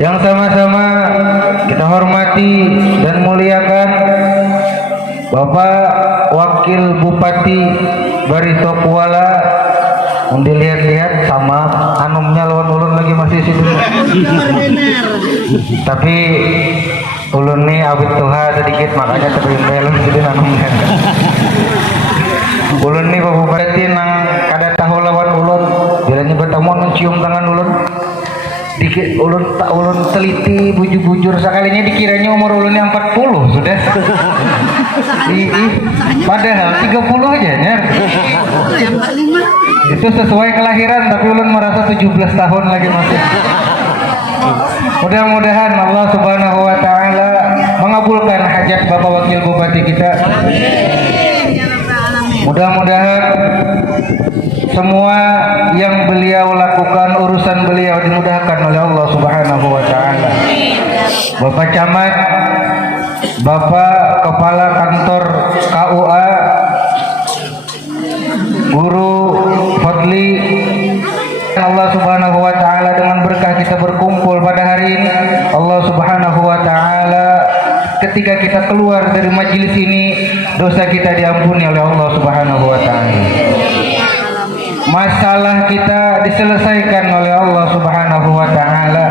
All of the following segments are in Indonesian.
yang sama-sama kita hormati dan muliakan Bapak Wakil Bupati Barito Kuala. Dilihat-lihat sama anumnya lawan ulun lagi masih situ. Tapi ulun nih awit tuha sedikit makanya terbimbel jadi anumnya. Ulun nih Pak Bupati nang kada tahu lawan ulun, bilanya bertemu mencium tangan ulun. Dikit ulun teliti bujur-bujur sekalinya dikiranya umur ulunnya 40 sudah. Padahal 30 aja nya. Itu sesuai kelahiran tapi ulun merasa 17 tahun lagi masih. Mudah-mudahan Allah Subhanahu wa taala mengabulkan hajat Bapak Wakil Bupati kita. Mudah-mudahan semua yang beliau lakukan, urusan beliau dimudahkan oleh Allah Subhanahu wa taala. Bapak Camat, Bapak Kepala Kantor KUA, Guru Fadli, Allah Subhanahu wa taala dengan berkah kita berkumpul pada hari ini. Allah Subhanahu wa taala ketika kita keluar dari majelis ini, dosa kita diampuni oleh Allah Subhanahu wa taala. Masalah kita diselesaikan oleh Allah Subhanahu wa taala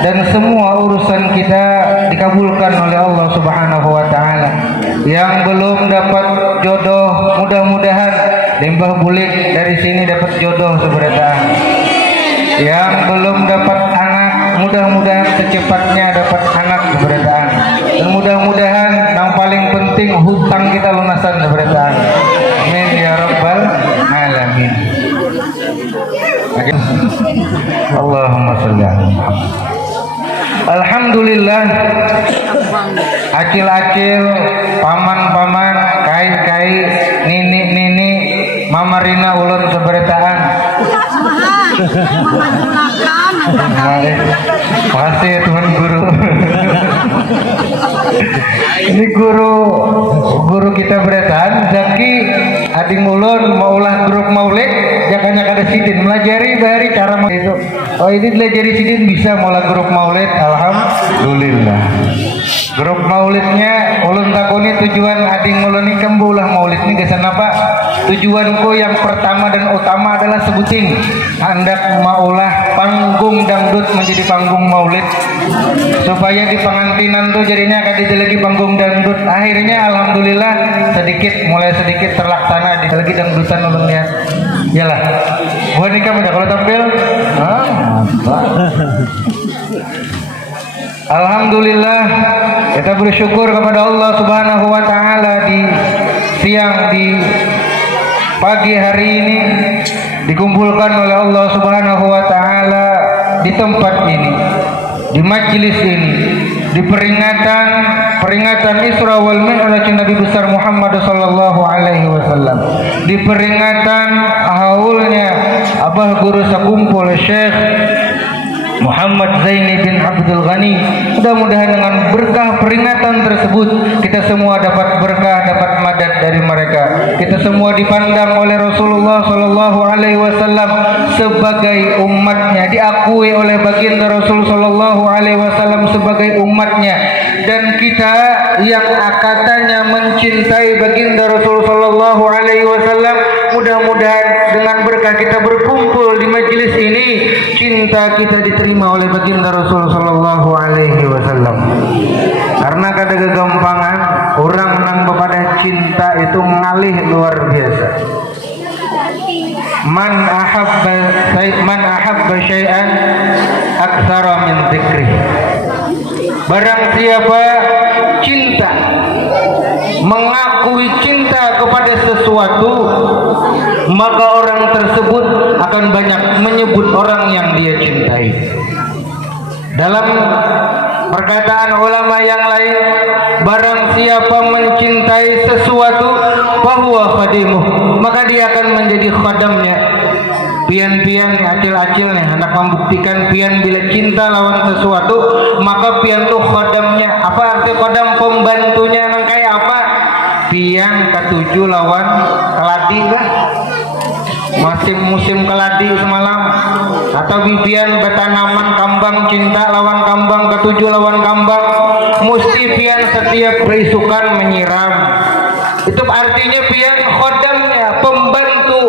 dan semua urusan kita dikabulkan oleh Allah Subhanahu wa taala. Yang belum dapat jodoh, mudah-mudahan limbah bulik dari sini dapat jodoh sebenarnya. Yang belum dapat anak, mudah-mudahan secepatnya dapat anak sebenarnya. Dan mudah-mudahan yang paling penting hutang kita lunasan sebenarnya. Amin ya rabbal alamin. Allahumma sholli ala Muhammad. Alhamdulillah, acil-acil, paman-paman, kai-kai, nini-nini, mamarina ulun seberitaan. Makasih ya Tuhan Guru. Ini guru kita beritaan Zaki ading ulun maulah grup maulid jakanya kada sidin melajari bahari cara itu. Oh ini dilajari sidin bisa maulah grup maulid. Alhamdulillah. Grup maulidnya ulun takoni tujuan ading ulun ini kembulah maulid ini kesan apa? Tujuanku yang pertama dan utama adalah sebutin hendak maulah panggung dangdut menjadi panggung maulid supaya di pengantinan tuh jadinya kada lagi panggung dangdut. Akhirnya alhamdulillah mulai sedikit terlaksana di lagi dangdutan ulun lihat. Yalah. Buat nikah mudah kalau tampil. Alhamdulillah kita bersyukur kepada Allah Subhanahu wa taala di pagi hari ini dikumpulkan oleh Allah Subhanahu wa taala di tempat ini, di majelis ini, di peringatan Isra wal Mi'raj Nabi besar Muhammad sallallahu alaihi wasallam, di peringatan haulnya Abah Guru Sakumpul Syekh Muhammad Zaini bin Abdul Ghani. Mudah-mudahan dengan berkah peringatan tersebut kita semua dapat berkah, dapat madad dari mereka. Kita semua dipandang oleh Rasulullah Sallallahu Alaihi Wasallam sebagai umatnya, diakui oleh baginda Rasul Sallallahu Alaihi Wasallam sebagai umatnya, dan kita yang katanya mencintai baginda Rasul Sallallahu Alaihi Wasallam, mudah-mudahan dengan berkah kita berkumpul di majelis ini, cinta kita diterima oleh baginda Rasul Sallallahu Alaihi Wasallam. Karena kada kegampangan orang nang kepada cinta itu mengalih luar biasa. Man ahabba syai'an aktsara min dzikri. Barang siapa cinta, mengakui cinta kepada sesuatu, maka orang tersebut akan banyak menyebut orang yang dia cintai. Dalam perkataan ulama yang lain, barang siapa mencintai sesuatu, fahuwa khadimuh, maka dia akan menjadi khadamnya. Pian-pian acil-acil nih hendak membuktikan pian bila cinta lawan sesuatu, maka pian tuh khadamnya. Apa arti khadam? Pembantunya nang kayak apa? Pian ketujuh lawan keladi lah. Masih musim keladi semalam, atau bibian betanaman kambang cinta lawan kambang, ketujuh lawan kambang, mesti pian setiap berisukan menyiram. Itu artinya pian khodamnya, pembantu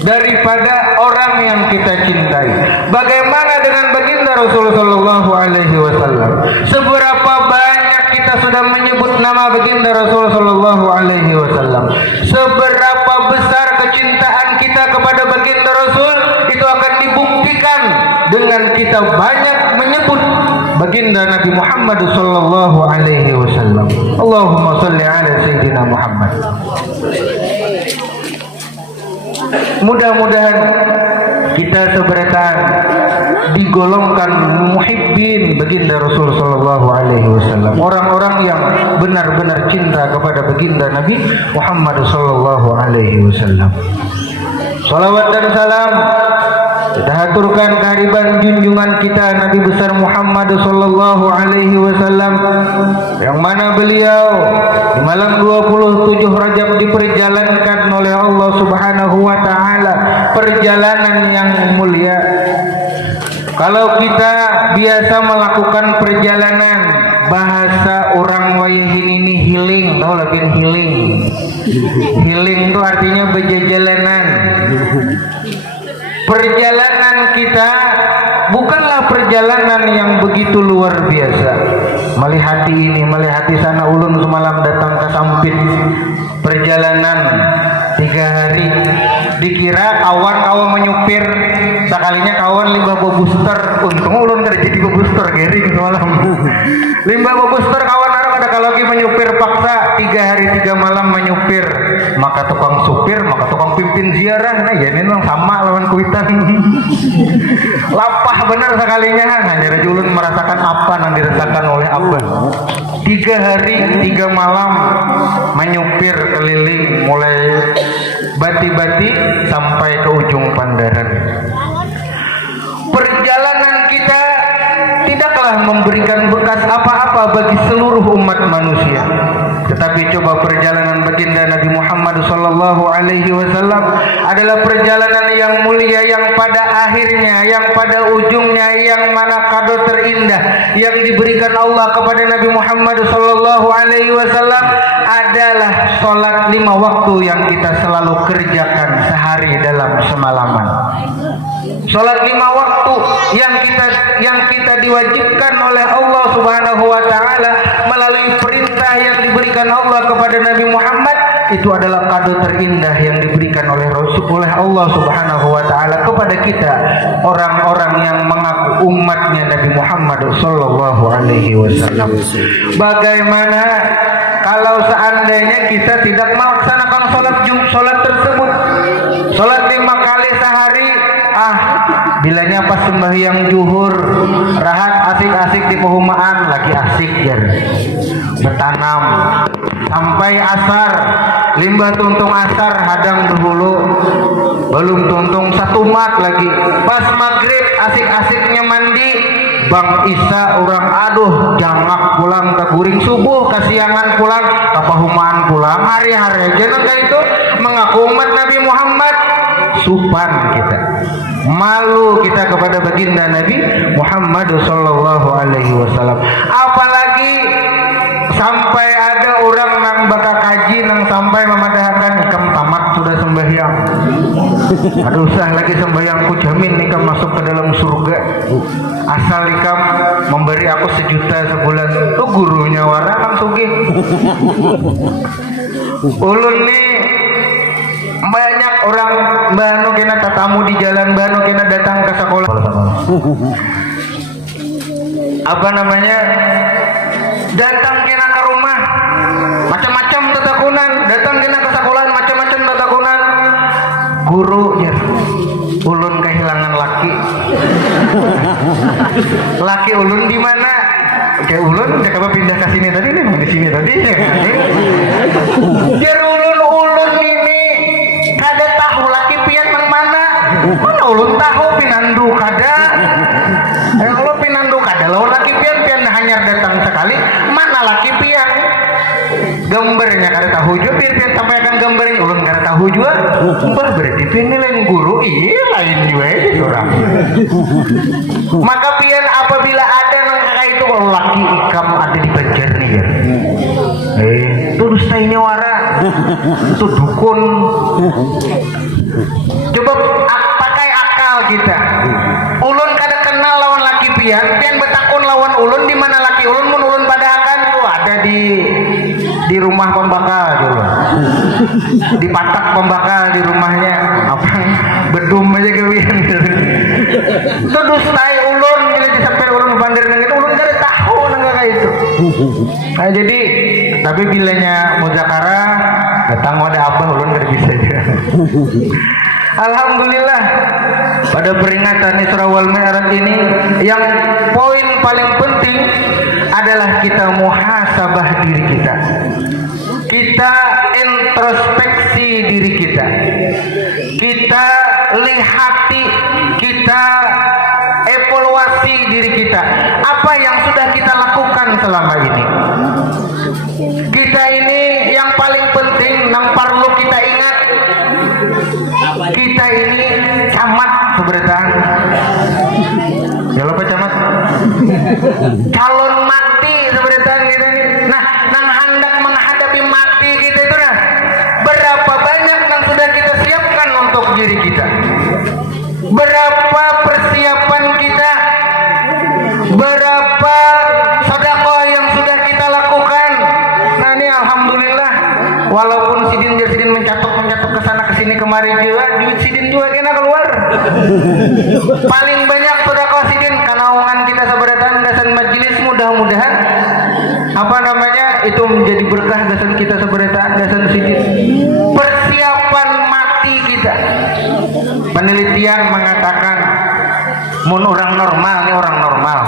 daripada orang yang kita cintai. Bagaimana dengan baginda Rasulullah Shallallahu Alaihi Wasallam? Seberapa banyak kita sudah menyebut nama baginda Rasulullah Shallallahu Alaihi Wasallam? Seberapa besar kecintaan kita kepada baginda Rasul itu akan dibuktikan dengan kita banyak menyebut baginda Nabi Muhammad Shallallahu Alaihi Wasallam. Allahumma salli ala Sayyidina Muhammad. Mudah-mudahan kita seberatan digolongkan muhibbin baginda Rasul Sallallahu Alaihi Wasallam, orang-orang yang benar-benar cinta kepada baginda Nabi Muhammad Sallallahu Alaihi Wasallam. Salawat dan salam kita haturkan kehadiran junjungan kita Nabi besar Muhammad Sallallahu Alaihi Wasallam, yang mana beliau di malam 27 Rajab diperjalankan oleh Allah Subhanahu Wa Taala, perjalanan yang mulia. Kalau kita biasa melakukan perjalanan, bahasa orang wayahin ini healing, tahu lebih healing. Healing itu artinya berjalanan. Perjalanan kita bukanlah perjalanan yang begitu luar biasa. Melihat ini, melihat sana, ulun semalam datang ke Sampit. Perjalanan 3 hari. Dikira kawan-kawan menyupir, sekalinya kawan limbah booster. Untung ulun kerja di booster gering semalam. Limbah booster kawan ada kalau lagi menyupir paksa 3 hari 3 malam menyupir. Maka tukang supir, maka tukang pimpin ziarah. Nah ya ini sama lawan kuitan. Lapah benar sekalinya. Hanya ulun merasakan apa yang dirasakan oleh Abah. 3 hari 3 malam menyupir keliling mulai Bati-Bati sampai ke ujung Pandaran. Perjalanan kita tidaklah memberikan bekas apa-apa bagi seluruh umat manusia. Tetapi coba perjalanan baginda Nabi Muhammad Sallallahu Alaihi Wasallam adalah perjalanan yang mulia, yang pada akhirnya, yang pada ujungnya, yang mana kado terindah yang diberikan Allah kepada Nabi Muhammad Sallallahu Alaihi Wasallam adalah sholat 5 waktu yang kita selalu kerjakan sehari dalam semalaman. Sholat 5 waktu yang kita diwajibkan oleh Allah Subhanahu Wa Taala melalui perintah yang diberikan Allah kepada Nabi Muhammad, itu adalah kado terindah yang diberikan oleh Allah Subhanahu Wa Taala kepada kita, orang-orang yang mengaku umatnya Nabi Muhammad Sallallahu Alaihi Wasallam. Bagaimana kalau seandainya kita tidak melaksanakan sholat tersebut, sholat 5 kali sehari? Bilanya pas sembahyang zuhur rahat asik-asik di perumahan, lagi asik ya bertanam sampai asar, limbah tuntung asar hadang dulu, belum tuntung 1 mat lagi. Pas maghrib asik-asiknya mandi, Bang Isa orang aduh jangak pulang ke guring subuh, kasiangan pulang ke perumahan pulang, hari-hari aja nggak itu mengaku umat Nabi Muhammad. Supan kita, malu kita kepada baginda Nabi Muhammad Sallallahu Alaihi Wasallam. Apalagi sampai ada orang nang bakal kaji nang sampai memadahkan ikam tamat sudah sembahyang. Aduh usah lagi sembahyangku jamin ikam masuk ke dalam surga. Asal ikam memberi aku 1 juta sebulan. Tuh gurunya warna kang sugih. Ulun nih banyak orang Banu kena tatamu di jalan, Banu kena datang ke sekolah. Apa namanya? Datang kena ke rumah, macam-macam tatakunan. Datang kena ke sekolah, macam-macam tatakunan. Guru ya, ulun kehilangan laki. Laki ulun di mana? Kayak ulun, coba pindah ke sini tadi nih, di sini tadi. Biar ulun ini kada tahu laki pian nang mana. Mana ulun tahu pinandu kada. Kalau pinandu kada, lo laki pian hanya datang sekali. Mana laki pian? gambarnya kada tahu juga pian sampaikan gambarnya ulun kada tahu juga mbah berarti pian lain guru iya lain juga sih orang maka pian apabila ada nang kakak itu laki ikam ada di Banjar nih ya itu dusta ini wara itu dukun coba pakai akal kita ulun kada kenal lawan laki pian betakun lawan ulun di mana laki ulun mun ulun pada akan tuh ada di rumah pembakal dulu di patak pembakal di rumahnya apa bedum aja kewian itu dustai ulun bila disampai ulun bandar nang itu ulun kada tahu nang kayak itu nah jadi tapi bilanya muzakarah datang ada apa ulun kada bisa dia Alhamdulillah pada peringatan Isra wal Mi'raj ini yang poin paling penting adalah kita muhasabah diri kita. Kita introspeksi diri kita. Kita lihati, kita evaluasi diri kita. Apa yang sudah kita lakukan selama ini? Kita ini yang paling penting yang perlu kita ingat. Kita ini camat sebenarnya. Ya lupa camat. Calon mati sebenarnya kita ini. Nah, nang hendak menghadapi mati kita itu nah, berapa banyak yang sudah kita siapkan untuk diri kita? Berapa persiapan kita? Berapa sedekah yang sudah kita lakukan? Nah, ini alhamdulillah walaupun sidin mencatok ke sana ke sini kemari juga duit sidin juga kena keluar. Paling banyak sedekah sidin kanaungan kita seberatan gasan majelis mudah-mudahan apa namanya itu menjadi berkah gasan kita seberatan gasan sidin. Persiapan mati kita. Penelitian mengatakan mun orang normal nih orang normal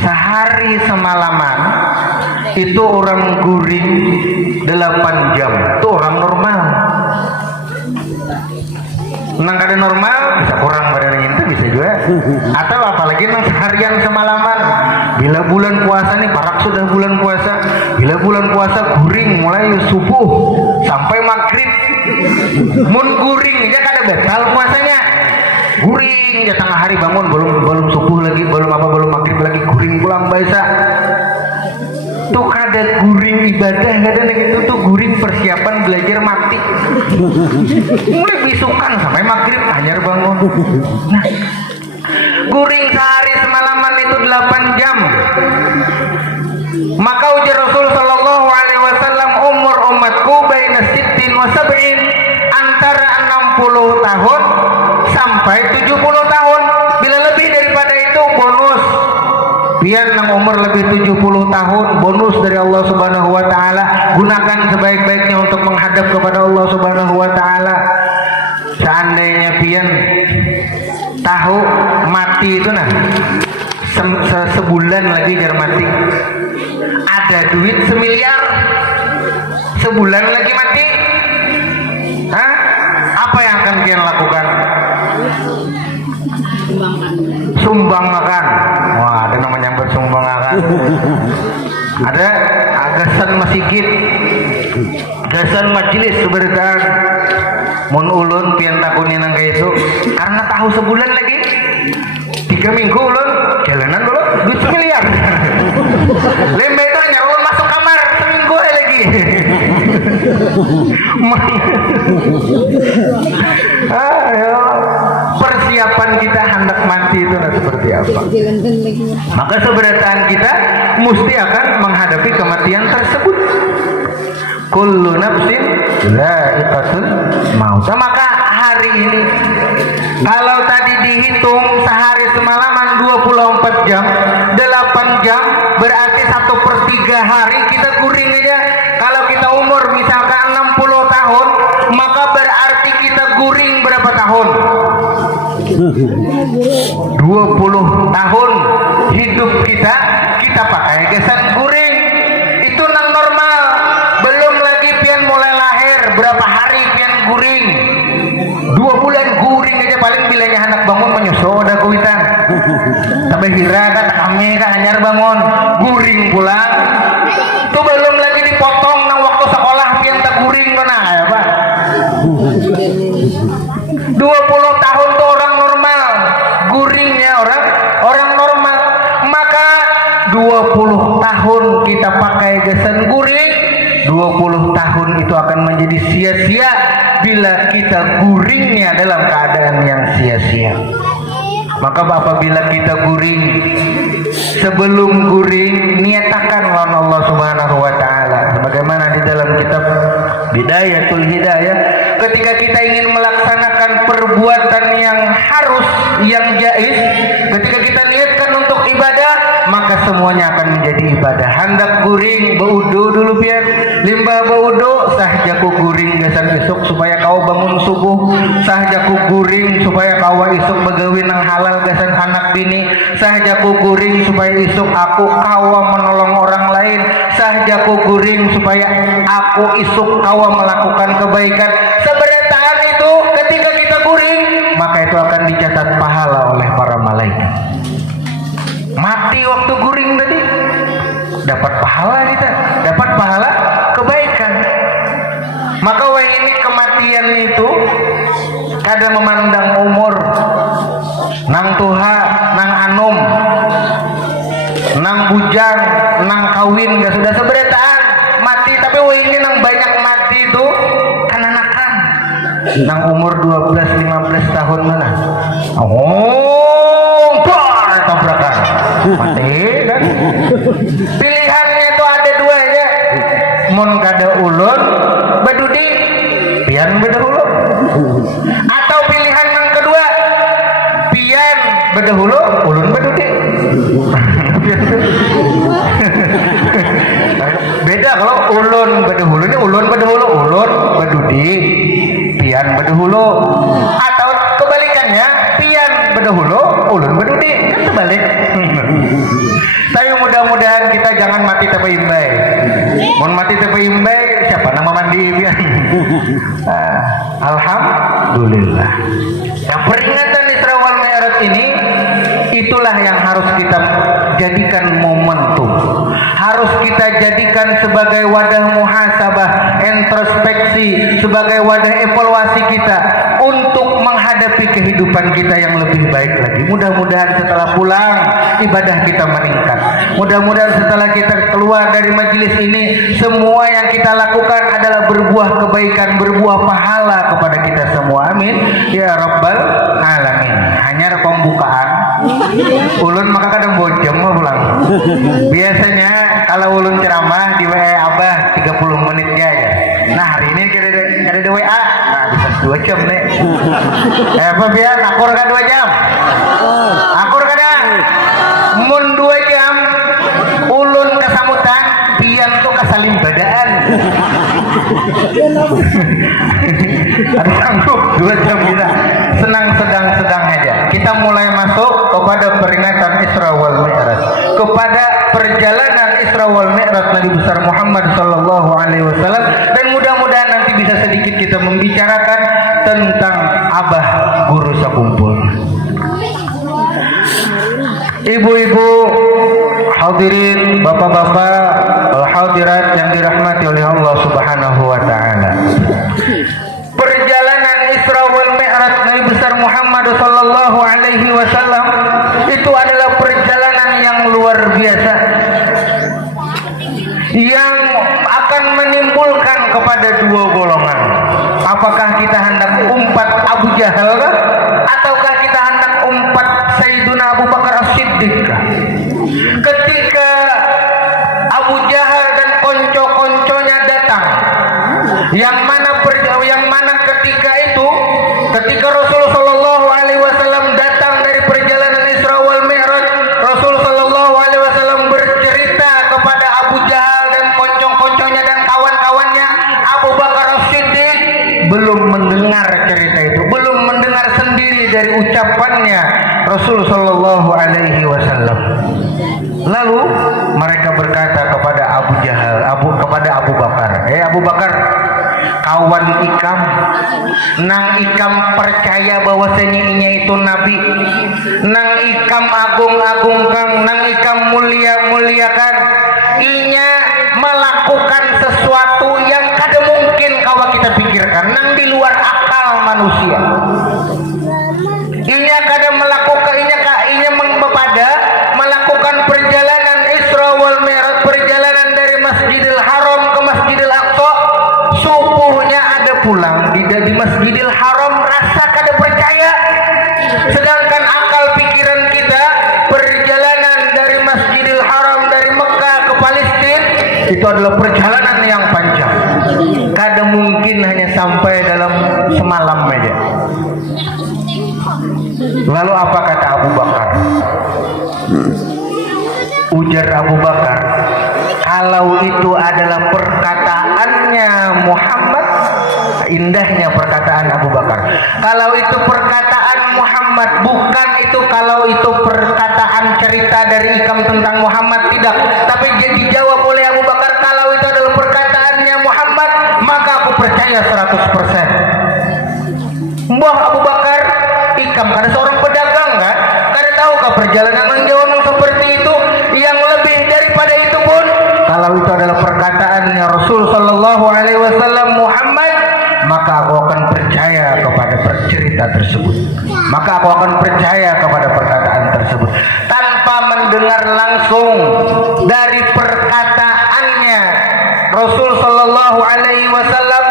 sehari semalaman itu orang guring 8 jam itu orang normal. Nang kada normal bisa kurang badan itu bisa juga atau apalagi nang seharian semalaman bila bulan puasa nih parak sudah bulan puasa bila bulan puasa guring mulai subuh sampai maghrib mun guring aja kada betal puasanya guring ya tengah hari bangun belum subuh lagi belum maghrib lagi guring pulang baisa tuh kada guring ibadah kada itu tuh guring persiapan belajar mati mulai bisukan sampai maghrib anyar bangun nah guring sehari semalaman itu 8 jam maka ujar Rasul sallallahu alaihi wasallam umur umatku baina sittin wa sab'in antara 60 tahun sampai 70 tahun bila lebih daripada itu bonus biar nang umur lebih 70 tahun bonus dari Allah Subhanahu wa taala gunakan sebaik-baiknya untuk menghadap kepada Allah Subhanahu wa taala. Seandainya pian tahu mati itu nah sebulan lagi jar mati ada duit 1 miliar sebulan lagi mati hah? Apa yang akan kalian lakukan? Sumbang makan. Wah, ada namanya bersumbang makan. Ada agasan masjid, gasan majelis sebentar. Mun ulun pian takuni nang kaitu karena tahu sebulan lagi 3 minggu ulun jalanan dulu duit 1 miliar. Lembe itu hanya ulun masuk kamar seminggu lagi. Ayo persiapan kita hendak mati itu seperti apa? Maka sebenarnya kita mesti akan menghadapi kematian tersebut. Kullu nafsin dha'iqatul maut. Maka hari ini kalau tadi dihitung sehari semalaman 24 jam 8 jam berarti 1/3 hari kita guring aja. Kalau kita umur misalkan 60 tahun maka berarti kita guring berapa tahun? 20 tahun hidup kita pakai gesan guring. Itu nang normal. Belum lagi pian mulai lahir berapa hari pian guring. 2 bulan guring aja paling bilanya anak bangun menyusu ada kuitan. Sampai kira kan kami kan hanyar bangun guring pulang. Itu belum lagi dipotong nang waktu 20 tahun kita pakai gasan guring, 20 tahun itu akan menjadi sia-sia bila kita guringnya dalam keadaan yang sia-sia. Maka apabila kita guring, sebelum guring niatakan lawan Allah Subhanahu wa taala. Sebagaimana di dalam kitab Bidayatul Hidayah, ketika kita ingin melaksanakan perbuatan yang harus, yang jaiz, ketika kita niatkan untuk ibadah, maka semuanya akan menjadi ibadah. Hendak guring baudu dulu pian, limbah baudu sah jaku guring gasan esok supaya kau bangun subuh, sah jaku guring supaya kau esok begawi nang halal gasan anak bini, sah jaku guring supaya esok aku kawa menolong orang lain, sah jaku guring supaya aku esok kawa melakukan kebaikan. Seberataan itu ketika kita guring, maka itu akan dicatat pahala oleh para malaikat. Mati waktu guring tadi dapat pahala, kita dapat pahala kebaikan. Maka wah ini kematian itu kada memandang umur, nang tuha, nang anum, nang bujang, nang kawin, gak sudah seberataan mati. Tapi wah ini nang banyak mati itu kan-anakan nang umur 12-15 tahun mana. Tabrakan mati kan. Pilihannya itu ada dua aja, mun kada ulun badudi pian bedahulu, atau pilihan yang kedua pian bedahulu ulun badudi. Beda kalau ulun bedahulu, ini ulun bedahulu, ulun badudi pian bedahulu, atau kebalikannya pian bedahulu ulun badudi, kan terbalik. Tapi mudah-mudahan kita jangan mati tapi imbai. Mun mati tapi imbai, siapa nama mandi pian? Alhamdulillah. Yang peringatan Isra wal Mi'raj ini, itulah yang harus kita jadikan momentum, harus kita jadikan sebagai wadah muhasabah, introspeksi, sebagai wadah evaluasi kita untuk menghadapi kehidupan kita yang lebih baik lagi. Mudah-mudahan setelah pulang ibadah kita meningkat. Mudah-mudahan setelah kita keluar dari majelis ini, semua yang kita lakukan adalah berbuah kebaikan, berbuah pahala kepada kita semua. Amin ya rabbal alamin. Hanya pembukaan ulun maka kadang bojong mau pulang. Biasanya kalau ulun ceramah di WA Abah 30 menit aja. Nah hari ini kada ada WA, nah bisa 2 jam nih. Apa biar akur kan 2 jam? Akur kadang mun 2 jam ulun kesamutan pian tuh kesalim badaan. Ada sanggup 2 jam kita senang sedang aja. Kita mulai masuk kepada peringatan Isra wal Mi'raj, kepada perjalanan Isra wal Mi'raj Nabi besar Muhammad sallallahu alaihi wasallam, dan mudah-mudahan nanti bisa sedikit kita membicarakan tentang Abah Guru Sakumpul. Ibu-ibu hadirin, bapak-bapak, hadirat yang dirahmati oleh Allah Subhanahu wa taala. Perjalanan Isra wal Mi'raj Nabi besar Muhammad sallallahu alaihi wasallam itu adalah perjalanan yang luar biasa, yang akan menimbulkan kepada dua golongan. Apakah kita hendak umpat Abu Jahal kah? Ataukah kita hendak umpat Sayyiduna Abu Bakar As-Siddiq kah? Ketika Abu Jahal dan konco-konconya datang, yang mana ketika itu, ketika Rasulullah sallallahu alaihi wasallam datang dari perjalanan Isra wal Mi'raj, Rasul sallallahu alaihi wasallam bercerita kepada Abu Jahal dan konco-konconya dan kawan-kawannya. Abu Bakar As-Siddiq belum mendengar cerita itu, belum mendengar sendiri dari ucapannya Rasul sallallahu alaihi wasallam. Lalu mereka berkata kepada Abu Jahal, kepada Abu Bakar, Abu Bakar, kawan ikam, nang ikam percaya bahwasanya inya itu nabi, nang ikam agung-agungkan, nang ikam mulia-muliakan, inya melakukan sesuatu yang kada mungkin kalau kita pikirkan, nang di luar akal manusia. Inya kada melakukan, inya melakukan perjalanan Masjidil Haram rasa kada percaya, sedangkan akal pikiran kita perjalanan dari Masjidil Haram dari Mekah ke Palestina itu adalah perjalanan yang panjang, kada mungkin hanya sampai dalam semalam aja. Lalu apa kata Abu Bakar? Ujar Abu Bakar, kalau itu adalah perkataannya Muhammad, indahnya perkataan Abu Bakar. Kalau itu perkataan Muhammad, bukan itu kalau itu perkataan cerita dari Ikam tentang Muhammad, tidak. Tapi dijawab oleh Abu Bakar, kalau itu adalah perkataannya Muhammad, maka aku percaya 100%. Mbah Abu Bakar, Ikam karena seorang pedagang kan, kada tahukah perjalanan menjauh seperti itu, yang lebih daripada itu pun, kalau itu adalah perkataannya Rasul Sallallahu Alaihi Wasallam Muhammad, maka aku akan percaya kepada cerita tersebut, maka aku akan percaya kepada perkataan tersebut tanpa mendengar langsung dari perkataannya Rasul Sallallahu Alaihi Wasallam.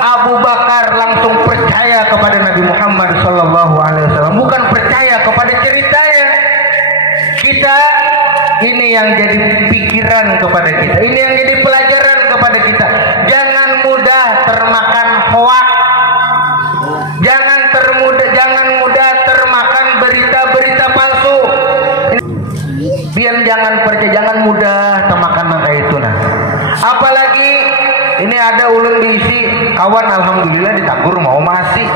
Abu Bakar langsung percaya kepada Nabi Muhammad Sallallahu Alaihi Wasallam, bukan percaya kepada ceritanya. Kita ini yang jadi pikiran kepada kita, ini yang jadi pelajaran kepada kita. Jangan mudah termakan hoak, jangan mudah termakan berita-berita palsu. Biar jangan percaya, jangan mudah termakan kayak itu nah. Apalagi ini ada ulun diisi kawan, alhamdulillah ditagur mau masih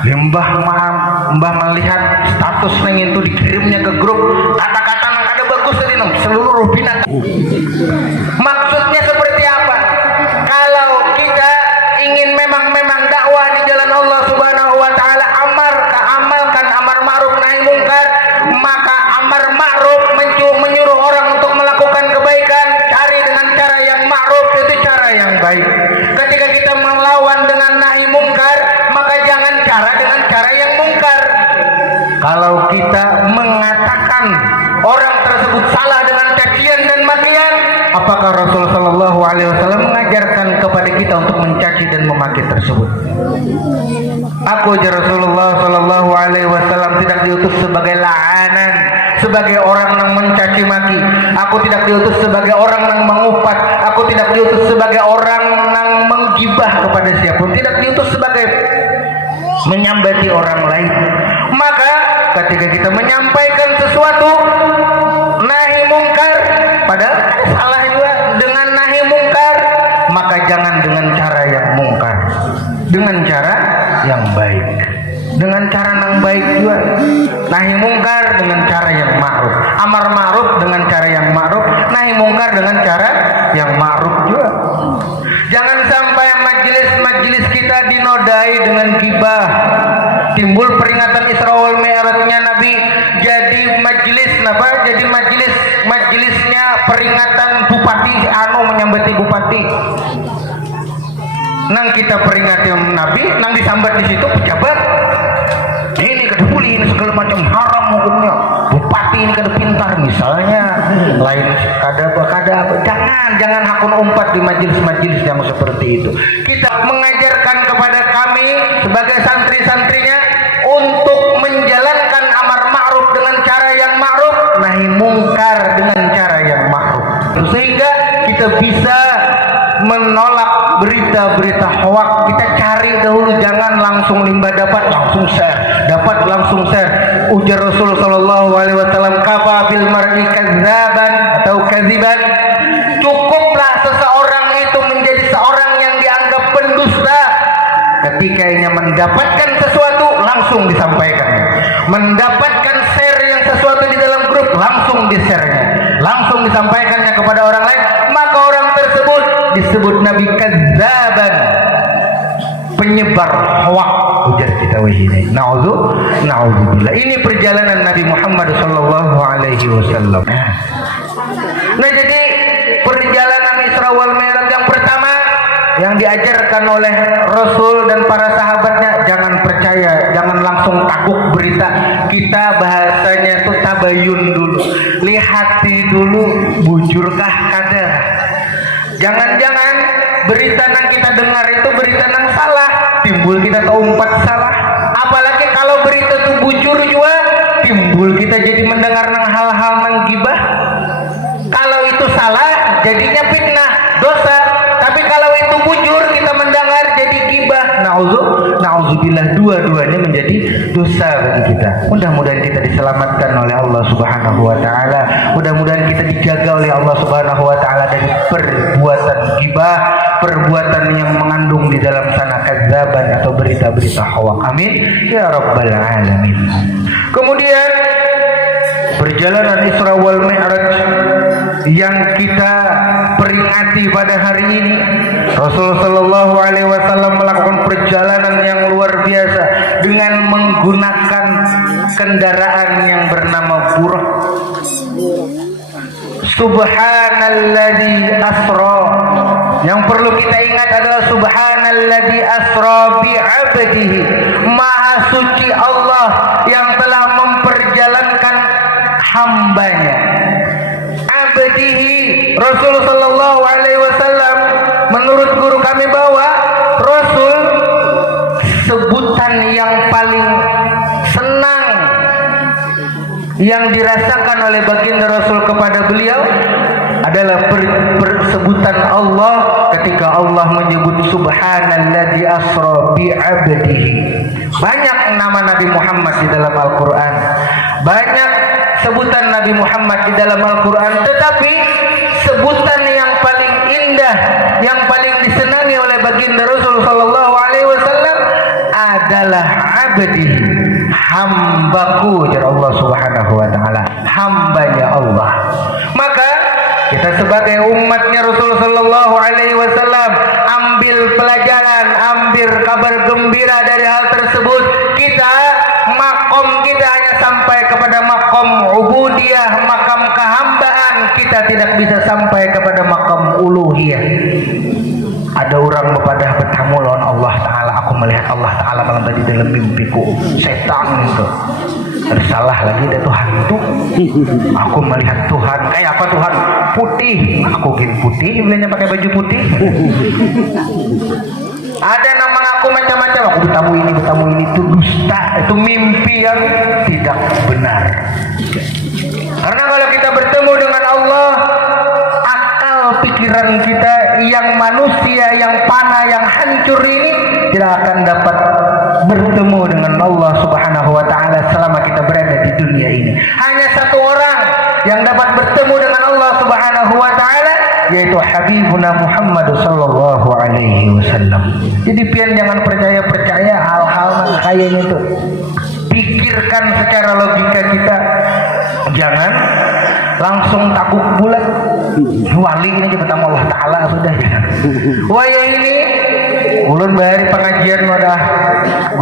mbah melihat status neng itu dikirimnya ke grup kata-kata nang ada bagus tadi nang seluruh binatang. Maksudnya seperti apa? Kalau kita ingin memang dakwah di jalan Allah Subhanahu wa taala, amalkan amar ma'ruf nahi mungkar, maka amar ma'ruf menyuruh orang untuk melakukan kebaikan, cari dengan cara yang ma'ruf, itu cara yang baik. Ketika kita melawan dengan nahi mungkar, maka jangan cara dengan cara yang mungkar. Kalau kita mengatakan orang tersebut salah dengan cacian dan makian, apakah Rasul Sallallahu Alaihi Wasallam mengajarkan kepada kita untuk mencaci dan memaki tersebut? Aku Rasulullah Sallallahu Alaihi Wasallam tidak diutus sebagai la'anan, sebagai orang yang mencaci maki. Aku tidak diutus sebagai orang yang mengupat. Aku tidak diutus sebagai orang yang menggibah kepada siapapun. Tidak diutus sebagai menyambati orang lain. Maka ketika kita menyampaikan sesuatu nahi mungkar, padahal salah juga dengan nahi mungkar, maka jangan dengan cara yang mungkar, dengan cara yang baik. Dengan cara yang baik juga. Nahi mungkar dengan cara yang ma'ruf, amar ma'ruf dengan cara yang ma'ruf, nahi mungkar dengan cara yang ma'ruf juga. Jangan sampai majelis kita dinodai dengan gibah. Timbul peringatan Isra wal Mi'rajnya Nabi jadi majelisnya peringatan bupati menyambati bupati. Nang kita peringati Nabi, nang disambat di situ pejabat. Ini kada boleh, ini segala macam haram hukumnya. Bupati ini kada pintar misalnya, lain kada. Jangan hakun umpat di majelis-majelis yang seperti itu. Kita mengajarkan kepada kami sebagai santri-santrinya untuk menjalankan amar ma'ruf dengan cara yang ma'ruf, nahi mungkar dengan cara yang ma'ruf, sehingga kita bisa menolak berita-berita hoak. Kita cari dahulu, jangan langsung limbah dapat langsung share. Ujar Rasul Sallallahu Alaihi Wasallam, kafa bil mar'i kadzaban atau kadziban, cukuplah seseorang itu menjadi seorang yang dianggap pendusta ketika ia mendapatkan sesuatu langsung disampaikan, mendapatkan share yang sesuatu di dalam grup langsung di-share-nya, langsung disampaikannya kepada orang lain, maka orang tersebut disebut Nabi kadzaban, penyebar hoak. Ujar kita wahini. Na'udzubillah. Ini perjalanan Nabi Muhammad Sallallahu Alaihi Wasallam. Nah, jadi perjalanan Isra wal Mi'raj yang pertama yang diajarkan oleh Rasul dan para sahabatnya, jangan percaya, jangan langsung takut berita. Kita bahasanya itu tabayun dulu, lihati dulu, bujurkah kadar. Jangan-jangan berita yang kita dengar itu berita yang salah, timbul kita keumpat salah. Apalagi kalau berita itu bujur juga, timbul kita jadi mendengar hal-hal menggibah. Kalau itu salah, jadinya fitnah, dosa. Tapi kalau itu bujur, kita mendengar jadi gibah. Nauzubillah, dua-duanya menjadi dosa bagi kita. Mudah-mudahan kita diselamatkan oleh Allah Subhanahu wa taala. Mudah-mudahan kita dijaga oleh Allah Subhanahu wa taala dari perbuatan gibah, perbuatan yang mengandung di dalam sana kadzaban atau berita-berita hoak. Amin ya rabbal alamin. Kemudian perjalanan Isra wal Mi'raj yang kita peringati pada hari ini, Rasulullah Shallallahu Alaihi Wasallam melakukan perjalanan yang luar biasa dengan menggunakan kendaraan yang bernama buraq. Subhanalladzi asra. Yang perlu kita ingat adalah Subhanalladzi asra bi 'abdihi. Maha suci Allah yang telah memperjalankan hambanya. Abdihi. Rasul sallallahu alaihi wasallam menurut guru kami bahwa Rasul sebutan yang paling senang yang dirasakan oleh baginda Rasul kepada beliau adalah sebutan Allah ketika Allah menyebut Subhanalladzi asra bi 'abdihi. Banyak nama Nabi Muhammad di dalam Al-Qur'an. Banyak sebutan Nabi Muhammad di dalam Al-Quran, tetapi sebutan yang paling indah, yang paling disenangi oleh baginda Rasul Sallallahu Alaihi Wasallam adalah abdi, hambaku, ya Allah Subhanahu Wa Taala, hambanya Allah. Maka kita sebagai umatnya Rasul Sallallahu Alaihi Wasallam ambil pelajaran, ambil kabar gembira dari hal tersebut. Kita makom kita hanya sampai kepada makom ubudiyah, makam kehambaan. Kita tidak bisa sampai kepada makam uluhiyah. Ada orang bepadah bertamu lawan Allah Ta'ala. Aku melihat Allah Ta'ala malam tadi dalam mimpiku. Setan itu tersalah lagi ada Tuhan itu. Aku melihat Tuhan. Kayak apa Tuhan? Putih. Aku gini putih, belinya pakai baju putih. Ada nama aku macam-macam. Aku bertamu ini, itu dusta, itu mimpi yang tidak benar. Karena kalau kita bertemu dengan Allah, akal pikiran kita yang manusia, yang panah, yang hancur ini tidak akan dapat bertemu dengan Allah Subhanahu Wa Taala selama kita berada di dunia ini. Hanya satu orang yang dapat bertemu dengan Allah Subhanahu Wa Taala, yaitu Habibuna Muhammad Sallallahu Alaihi Wasallam. Jadi pian jangan percaya hal-hal kayaknya itu. Pikirkan secara logika kita, jangan langsung takut bulat. Wali ini pertama Allah Taala sudah jangan. Wah ini ulun bahari pengajian wadah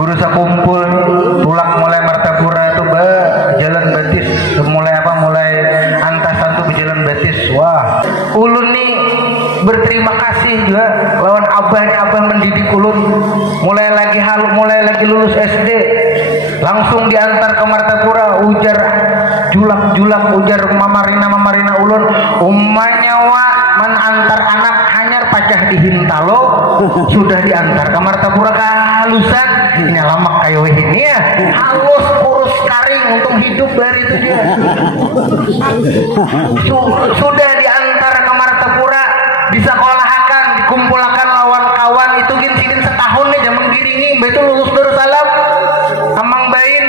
guru sakumpul tulak mulai Martapura itu jalan batis mulai antasan tuh berjalan batis. Wah ulun nih berterima kasih juga lawan abah mendidik ulun mulai lagi lulus SD langsung diantar ke Martapura, ujar julak ujar mamarina ulun umanya wa menantar anak hanyar pacah di Hintalo sudah diantar ke Martapura kehalusan ini lamak kayu ini ya halus kurus karing untuk hidup dari itu dia. Sudah diantar ke Martapura, disekolahkan, dikumpulkan lawan kawan itu gin setahun nih zaman diringi betul lulus Darussalam amang bain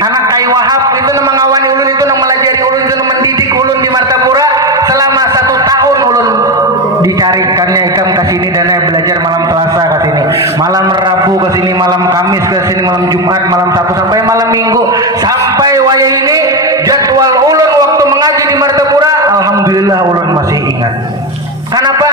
anak Kai Wahab itu nama ngawani ulun itu nama melajari ulun itu mendidik ulun di Martapura selama 1 tahun ulun dicarikannya ikam ke sini dan belajar malam Selasa ke sini, malam Rabu ke sini, malam Kamis ke sini, malam Jumat, malam Sabtu sampai malam Minggu sampai wayah ini jadwal ulun waktu mengaji di Martapura alhamdulillah ulun masih ingat. Kenapa?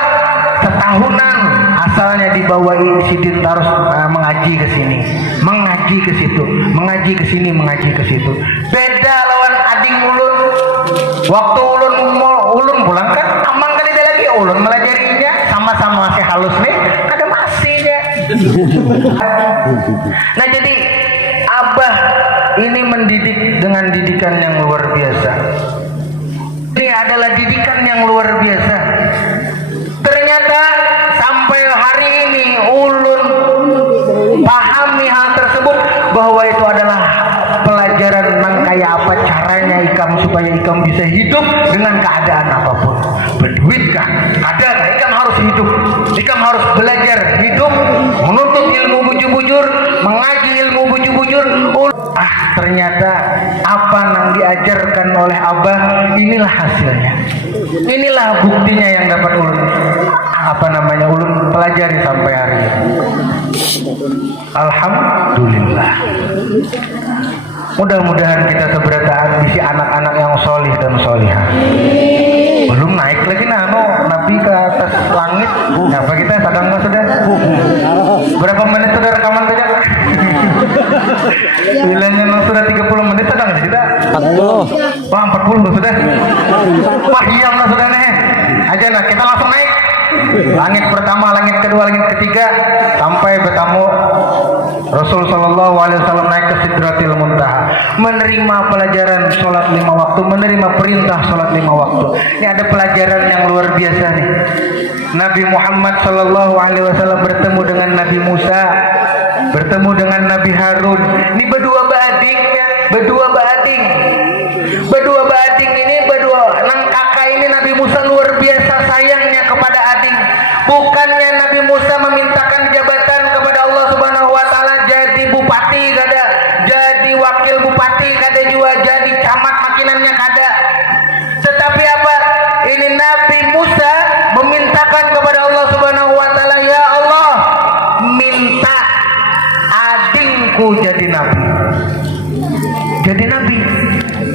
Setahunan asalnya dibawain Sidin terus mengaji ke sini, mengaji ke situ, mengaji ke sini, mengaji ke situ. Beda lawan ading ulun. Waktu ulun pulang kan amang kan ada lagi ulun melajarinya sama-sama masih halus nih, ada masihnya. Nah jadi abah ini mendidik dengan didikan yang luar biasa. Ini adalah didikan yang luar biasa. Ternyata sampai bisa hidup dengan keadaan apapun. Berduitkah? Ada, ikam harus hidup. Ikam harus belajar hidup, menuntut ilmu bujur-bujur, mengaji ilmu bujur-bujur. Ternyata apa yang diajarkan oleh Abah, inilah hasilnya. Inilah buktinya yang dapat ulun ulun pelajari sampai hari ini. Alhamdulillah. Mudah-mudahan kita seberataan bisi anak-anak yang solih dan solihah. Belum naik lagi Nabi ke atas langit. Apa kita sadang sudah? Berapa menit sudah rekaman saja? Bilangnya sudah 30 menit sedang tidak? 40. Wah 40 sudah. Wah iya sudah nih. Aja nah kita langsung naik. Langit pertama, langit kedua, langit ketiga, sampai bertemu Rasul Shallallahu Alaihi Wasallam naik ke Sidratil Muntaha, menerima pelajaran sholat 5 waktu, menerima perintah sholat 5 waktu. Ini ada pelajaran yang luar biasa nih. Nabi Muhammad Shallallahu Alaihi Wasallam bertemu dengan Nabi Musa, bertemu dengan Nabi Harun. Ini berdua bading ini, berdua nang kakak ini. Nabi Musa luar biasa sayangnya kepada adik. Bukannya Nabi Musa memintakan jabatan kepada Allah Subhanahu wa taala jadi bupati kada, jadi wakil bupati kada juga, jadi camat makinannya kada. Tetapi apa? Ini Nabi Musa memintakan kepada Allah Subhanahu wa taala, ya Allah, minta adingku jadi nabi. Jadi nabi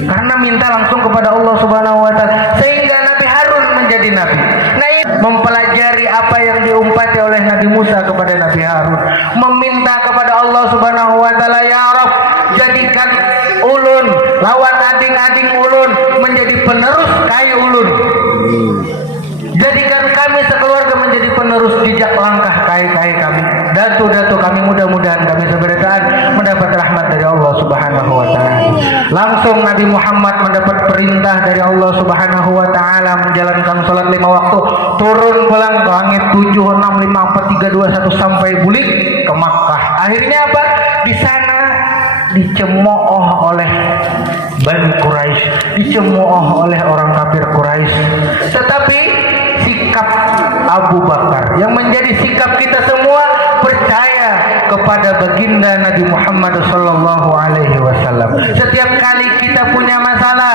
karena minta langsung kepada Allah Subhanahu wa taala, sehingga Nabi Harun menjadi nabi. Nah, ini mempelajari apa yang diumpati oleh Nabi Musa kepada Nabi Harun, meminta kepada Allah Subhanahu wa taala, ya Rabb, jadikan ulun lawan ading-ading ulun menjadi penerus kai ulun. Jadikan kami sekeluarga menjadi penerus jejak langkah kai-kai kami. Datu-datu kami, mudah-mudahan kami seberataan mendapat rahmat dari Allah Subhanahu wa taala. Langsung Nabi Muhammad mendapat perintah dari Allah Subhanahu wa taala menjalankan salat 5 waktu, turun pulang ke langit 7, 6, 5, 4, 3, 2, 1 sampai bulik ke Makkah. Akhirnya apa? Di sana dicemooh oleh Bani Quraisy, dicemooh oleh orang kafir Quraisy. Tetapi sikap Abu Bakar yang menjadi sikap kita semua, percaya kepada baginda Nabi Muhammad sallallahu alaihi wasallam. Setiap kali kita punya masalah,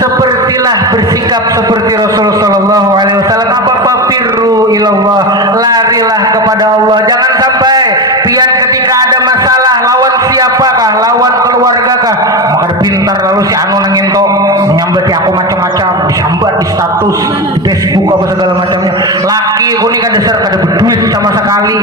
sepertilah bersikap seperti Rasul sallallahu alaihi wasallam. Apa firru ilallah, larilah kepada Allah. Jangan sampai pian ketika ada masalah lawan siapakah, lawan keluargakah, maka pintar lalu si anu nangin kok menyambati aku macam-macam, disambat di status di Facebook apa segala macamnya. Laki aku ni kan dasar kada berduit sama sekali.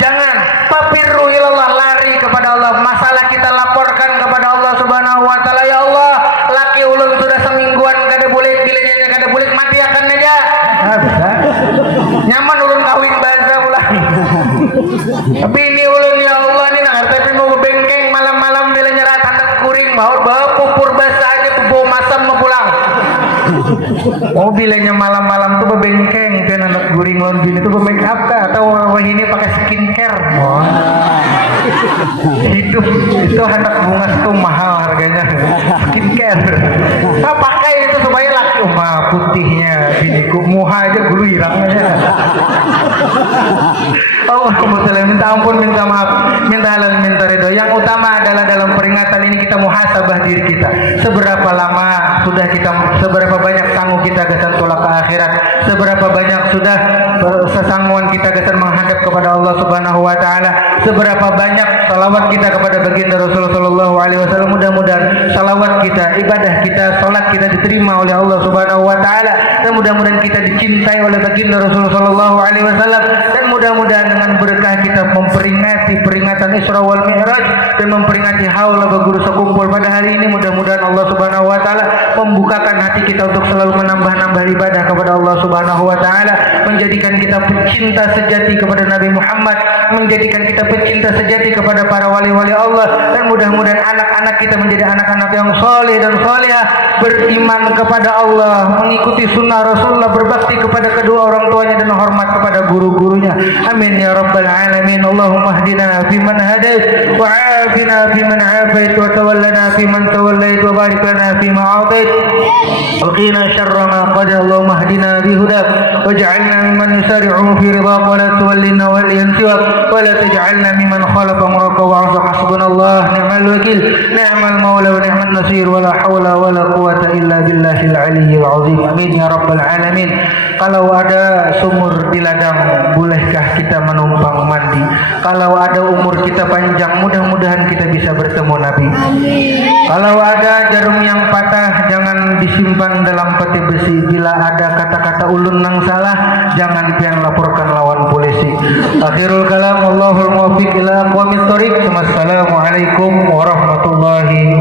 Jangan, papirru ilallah, lari kepada Allah. Masalah kita laporkan kepada Allah Subhanahu wa taala, ya Allah, laki ulun sudah semingguan kada boleh, bilanya kada boleh, mati akan aja. Nah, bisa. Nyaman ulun kawin bahasa ulah. Tapi ini ulun, ya Allah, ni nak tapi mau bengkeng malam-malam bilanya rata kuring mau pupur basah aja bau masam mau pulang. Oh, bilanya malam-malam tuh bebengkeng kan anak guring lon bini tuh bemake up kah atau wah ini pakai skincare. Oh. Hidup itu anak bunga tuh mahal harganya. Skincare. Nah, pakai itu supaya laki putihnya biniku muha aja gulu hirangnya. Allahumma minta ampun, minta maaf, minta halal, minta ridho. Yang utama adalah dalam peringatan ini kita muhasabah diri kita. Seberapa lama sudah kita, seberapa banyak sanggup kita kesan tolak ke akhirat, seberapa banyak sudah sesangguan kita kesan menghadap kepada Allah Subhanahu wa taala, seberapa banyak salawat kita kepada baginda Rasulullah sallallahu alaihi wasallam. Mudah-mudahan salawat kita, ibadah kita, salat kita diterima oleh Allah Subhanahu wa taala, dan mudah-mudahan kita dicintai oleh baginda Rasulullah sallallahu alaihi wasallam, dan mudah-mudahan dengan berkah kita memperingati peringatan Isra wal Mi'raj dan memperingati haul berguru sekumpul pada hari ini, mudah-mudahan Allah Subhanahu wa taala membukakan hati kita untuk selalu menambah menambah ibadah kepada Allah Subhanahu wa taala, menjadikan kita pecinta sejati kepada Nabi Muhammad, menjadikan kita pecinta sejati kepada para wali-wali Allah, dan mudah-mudahan anak-anak kita menjadi anak-anak yang soleh dan solehah, beriman kepada Allah, mengikuti sunnah Rasulullah, berbakti kepada kedua orang tuanya dan hormat kepada guru-gurunya. Amin ya rabbal alamin. Allahumma hdina fiman hadait wa afina fiman afait wa tawallana fiman tawallait wa barik lana fima a'tait wa qina syarra ma qada. Allahumma hdina bihudak waj'alna mimman yusari'u fi ridhaq wa la tuwallina waliyan siwak wa la taj'alna mimman khalafa amraka wa 'asaka. Hasbunallah ni'mal wakil ni'mal maula wa ni'man nasir wa la hawla wa la quwwata illa billahil aliyyil azim. Amin ya rabbal alamin. Kalau ada sumur di ladang, bolehkah kita menumpang mandi? Kalau ada umur kita panjang, mudah-mudahan kita bisa bertemu Nabi. Kalau ada jarum yang patah, jangan disimpan dalam peti besi. Bila ada kata-kata ulun nang salah, jangan pian laporkan lawan polisi. Akhirul kalam, Allahul muwaffiq ila aqwamit thoriq. Wassalamualaikum warahmatullahi